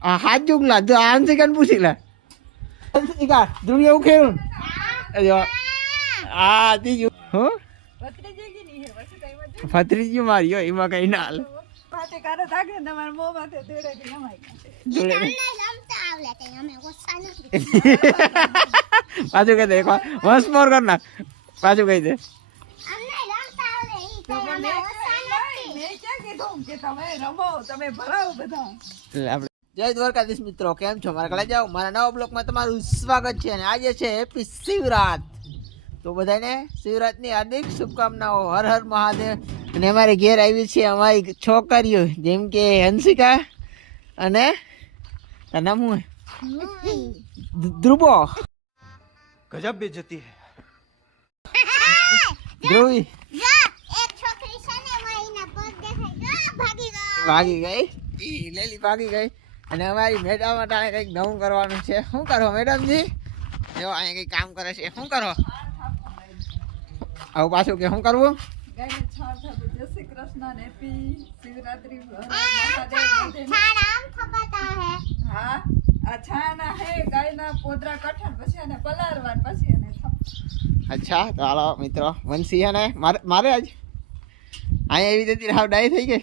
આ હાથ જુગલા તો આંશિકાને પૂછી લે આંશિકા ધ્રુવી ઉખેડું જો આ ત્રીજું હો ભત્રીજી મારી હો એમાં કઈ ના હાલે જોડે તમને રમતા આવડે કઈ ઓછા નથી પાછું કહી દે વંશ મોર કર નાખ પાછું કહી દે આપણે જય દ્વારકાધીશ મિત્રો કેમ છો? મારા ઘરે જાઓ. મારા નવા બ્લોકમાં તમારું સ્વાગત છે અને આજે છે હેપી શિવરાત. તો બધાને શિવરાતની હાર્દિક શુભકામનાઓ. હર હર મહાદેવ. અને અમારે ઘેર આવી છે અમારી છોકરીઓ જેમ કે હંસિકા અને નામ હું? ધ્રુવો. ગજબ બેજતી હે. ધ્રુવી. ભાગી ગઈ. લેલી ભાગી ગઈ. અને અમારી મેડમ અટાણે કંઈક નવું કરવાનું છે. શું કરો મેડમજી? જો અહીંયા કંઈક કામ કરે છે. શું કરો? આવું પાછું કે શું કરવું? છાણ આમ થપાતા હે. અચ્છા તો હાલો મિત્રો વંશી છે મારે મારે આજ? અહીંયા એવી રીતે ડાય થઈ ગઈ?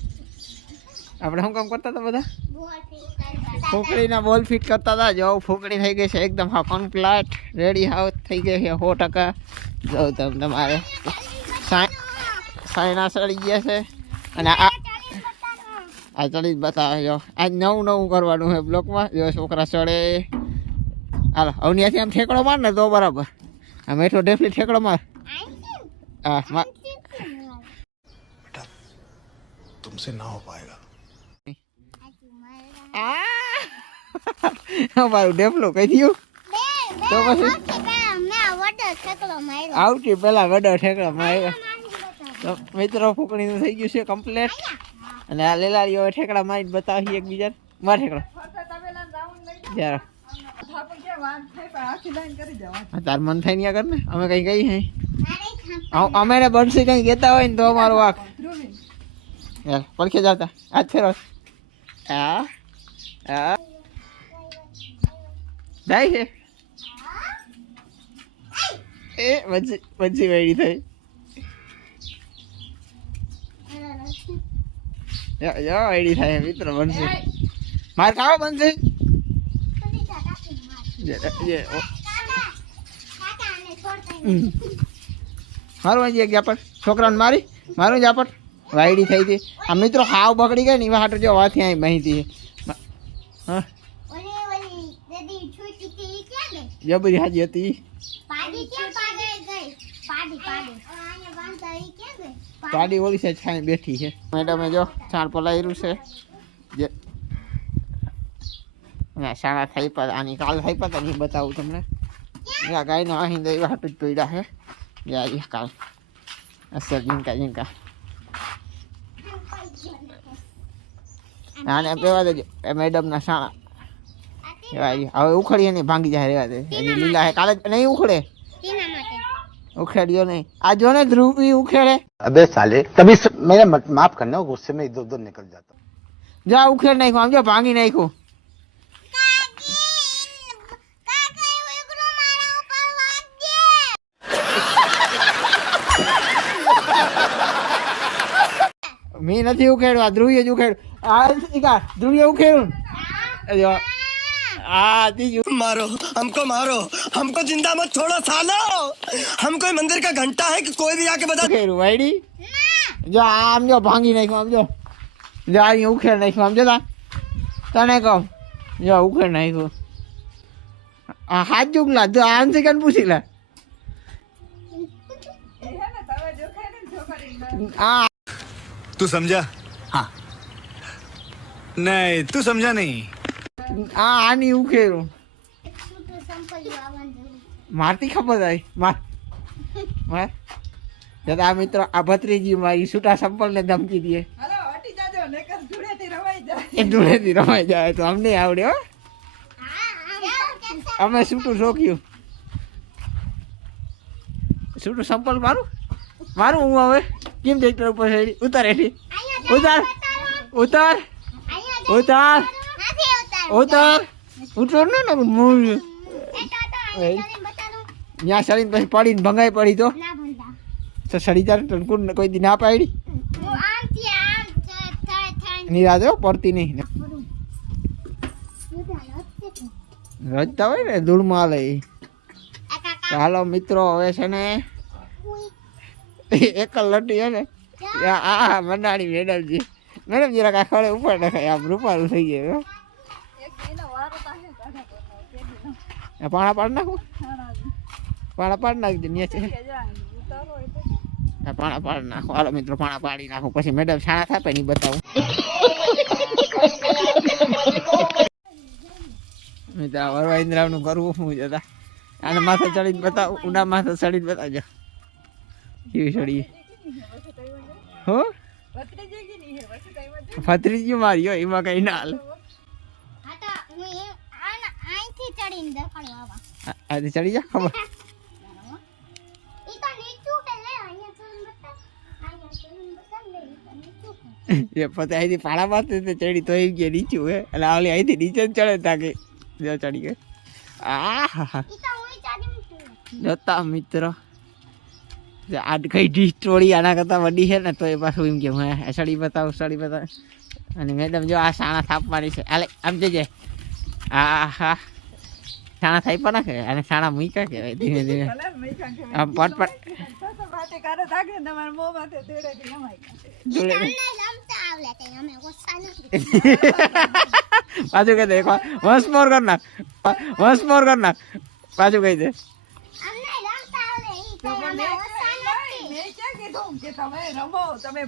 આપણે શું કામ કરતા હતા બધા? ફૂકડીના બોલ ફિટ કરતા હતા. જો ફૂકડી થઈ ગઈ છે એકદમ હા પણ પ્લાટ રેડી હાઉસ થઈ ગઈ છે. સો ટકા. જો તમે તમારે સાયના સડી ગયા છે. અને આ આ ચડી જ બતાવે જો. આજ નવું નવું કરવાનું છે બ્લોકમાં. જો છોકરા ચડે. હાલો અવનિયાથી આમ ઠેકડો માર ને તો બરાબર. આ મેઠો ડેફલી ઠેકડો માર. હા તુમસે ના હો પાએગા આ મારું ડેપલું કઈ થયું તો પછી? આવતી પેલા ગડો ઠેકડો માર્યો. મિત્રો ફૂકણીનું થઈ ગયું છે કમ્પ્લેટ. અને આ લેલારીઓ ઠેકડા મારીને બતાવી એકબીજાને. માર ઠેકડા. જરા. તાર મન થાય નહીં આગળ ને. અમે કઈ કઈ હે? અમે બનશે કઈ કેતા હોય ને તો અમારો વાક પડખે જાતા. આજ ફેરો હા હા. જાય છે. એ વચ્ચે વચ્ચે વેડી થઈ. વેડી થાય, મિત્રો, બનશે. માર ખાવા બનશે. મારું અહીં એક જાપટ છોકરાને મારી? મારું જાપટ વાયડી થઈ હતી. આ મિત્રો હાવ બગડી ગઈ ને, એવા હાટો જો વાથી અહીં માહિતી. હા? જબરી હાજી હતી પાડી ઓલી છે છાંય બેઠી છે. મેડમે જો છાણ પલાયરું છે. જે સાણા શાળા થઈ પર આની કાલ થઈ પર તમને બતાવું તમને. આ ગાયનો અહીં દઈ હાટું જ પીડા છે. કાલ. અસર જીંકા જીંકા આને કહેવા દેજો. એ મેડમના શાળા હવે ઉખડી એની ભાંગી જાય રેવા દે. લીલા હે કાલે નહીં ઉખડે? ઉખેડ્યો નહીં. આ જો ને ધ્રુવ બી ઉખેડે. અબે સાલે તમે મેરે માફ કરના ગુસ્સે મેં ઇધર ઉધર નિકલ જાતા. જા ઉખેડ નાખ્યો આમ જો ભાંગી નાખ્યું. મેં નથી ઉખેડ્યું આ ધ્રુવીએ જ ઉખેડ્યું આ ઈકા ધ્રુવીએ ઉખેડ્યું એ જો આ ત્રીજું मारो हमको मारो हमको जिंदा मत छोड़ो सालो हम कोई मंदिर का घंटा है कि कोई भी आके बता ઉખેડ્યું વાયડી જો આ આમ જો ભાંગી નાખ્યું આમ જો જો આ અહીંયા ઉખેડ નાખ્યું આમ જો તા તને કહું જો ઉખેડ નાખ્યું આ હાથ જુગલા જો આનથી કન પૂછી લે આ તું સમજા? હા. નહીં તું સમજા નહીં. આ આની ઉકેરો મારતી ખબર આવી? માર. માર. દાદા આ મિત્ર આ ભત્રીજી મારી છૂટા સંપલને ધમકી દે. એ ધૂળેથી રમાઈ જાય તો અમને આવડે હો. અમે છૂટું શોખ્યું. છૂટું સંપલ મારું? મારું હું હવે? કેમ ટ્રેક્ટર ઉપર ચડી? ઉતાર એથી ઉતાર. ઉતાર. ઉતાર. ઉતાર. ઉતાર ને ને મૂળ. ત્યાં સડીને પછી પડીને ભંગાઈ પડી તો. તો સડી જાય તો કોણ કોઈ દી ના પાડી. નિરાજ પડતી નહીં. રજતા હોય ને ધૂળમાં હાલે ઈ. આ કાકા, તો હાલો મિત્રો હવે છે ને ઉઈ. એક જ લટી ને? આ મંડાણી મેડમજી. મેડમ જરાક આ ખડે ઉપર નખાય આમ રૂપારું થઈ. આ પાણા પાડ નાખું? પાણા પાડ નાખજો છે. પાણા પાડ નાખો. હાલો મિત્રો પાણા પાડી નાખું. પછી મેડમ છાણા થાપે નહીં બતાવું. મિત્રો વરવા ઇન્દ્રાવનું કરવું શું જતા. આને માથે ચડીને બતાવું ઉના માથે ચડીને બતાવજો. કેવી ચડીએ હો? ફતરીજી મારી હોય એમાં કઈ ના હાલ. હા તો હું એ- આના- અહીંથી ચડીને દેખાડું આવા. આ- આથી ચડી જા ખબર. એ પછી અહીંથી પાડા માથે ચડી તો એમ કે નીચું હે. એટલે આવલી અહીંથી નીચે જ ચડે તાકે જો ચડી ગઈ. આ હા હા ઈ તો હું ચડીને છું. જતા મિત્ર. આ કઈ ડીશ ટોળી આના કરતાં વડી છે ને તો એ પાછું એમ કે હું આ સડી બતાવું સડી બતાવ. અને મેડમ જો આ સાણા થાપવાની છે. આલે આમ જજે આ હા સાણા થાઈ પણ કે અને સાણા મૂકા કહેવાય ધીમે ધીમે. આમ પટ પટ. પાછું કહી દે એક વંશ મોર કર નાખ. વંશ મોર કર નાખ. પાછું કહી દે. આવડે, ઈ કંઈ અમે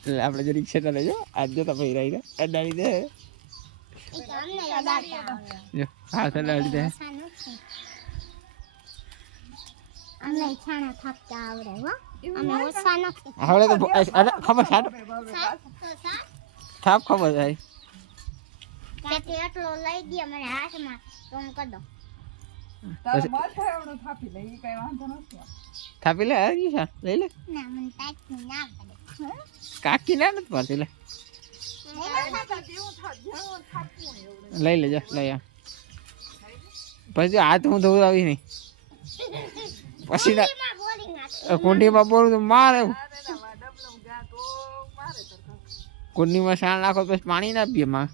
એટલે આપણે જરીક છે તો લેજો આજ જો તમે હીરા અડાડી દે તો. જો હાથ અડાડી દે અમને છાણા થાપતા આવડે હો. અમે ઓછા નથી. હવે તો અરે, ખબર સાત થાપ ખબર થાય. એટલો લઈ ગયો મને હાથમાં. તો હું કરી દઉં. થાપી લે આવી છે? લઈ લે. ના મને ટાઈટ ના પડે. કાકી ના નથી પડતી લે. લઈ લેજો લઈ આ પછી હાથ હું ધોવડાવી નહીં. પછી કુંડીમાં બોલું તો મારે કુંડીમાં સાણ નાખો પછી પાણી ના પીએ માં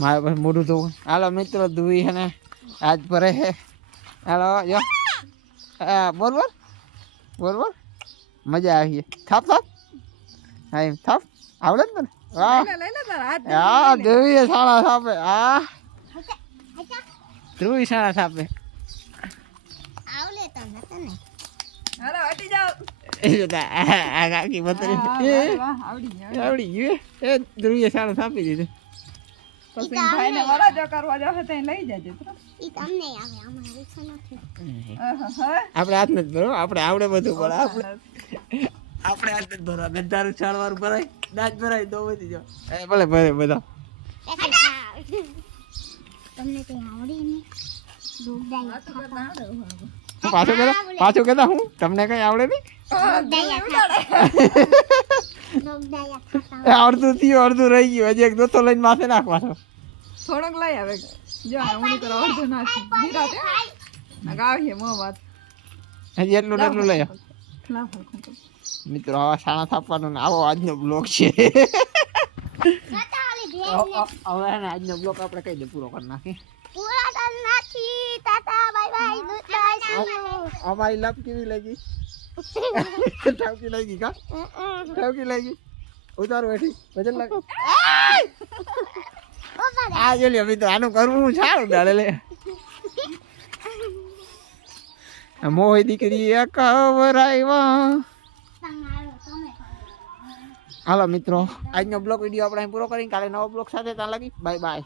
મારે પછી મોઢું ધોવું. હાલો મિત્રો ધોઈ છે ને. આજ ભરે હે હાલો જો હા બોલ બોલ બોલ બોલ મજા આવી થાપ થાપ હા એમ થાપ આવડે ને તને હા ધોઈ સાડા થાપે હા ધ્રુવી સાડા થાપે આવડી ગયું એ જોતા સાડા થાપી કાકી ધ્રુવીએ સારું થાપી દીધું ઈ તો. તો અમને આવે અમારે ઓછા નથી. આપણે હાથ નથી ભરો આપણે આવડે બધું પણ આપણે આપણે હાથ નથી ભરવા ગંધારું છાળવાનું ભરાય દાંત ભરાય તો બધી જો. એ ભલે ભરે બધા. તમને કઈ આવડી નહીં. પાછું કહેતા? પાછું કહેતા હું? તમને કઈ આવડે નહીં? અડધું થયું અડધું રહી ગયું. હજી એક દોસ્તો લઈને માથે નાખવાનો થોડોક લઈ આવે. જો હું કરો અડધો નાખી ના ગાવીએ મો વાત. હજી એટલું એટલું લઈ આવ. તો. મિત્રો આવા સાણા થાપવાનો ને આવો આજનો બ્લોગ છે. હવે ને આજનો બ્લોગ આપણે કઈ દે પૂરો કરી નાખી પૂરા તો નથી તાતા બાય બાય દુબદાયા અમારી લપ કેવી લાગી ઠાવકી લાગી કા? ઠાવકી લાગી ઉતારો એઠી વજન લાગે આ જો લ્યો મિત્રો આનું કરવું સારું ડાલે લે. મોહી દીકરી એક વરાયવા હાલો મિત્રો આજનો બ્લોગ વીડિયો આપણે પૂરો કરીને કાલે નવો બ્લોગ સાથે ત્યાં લાગી. Bye bye.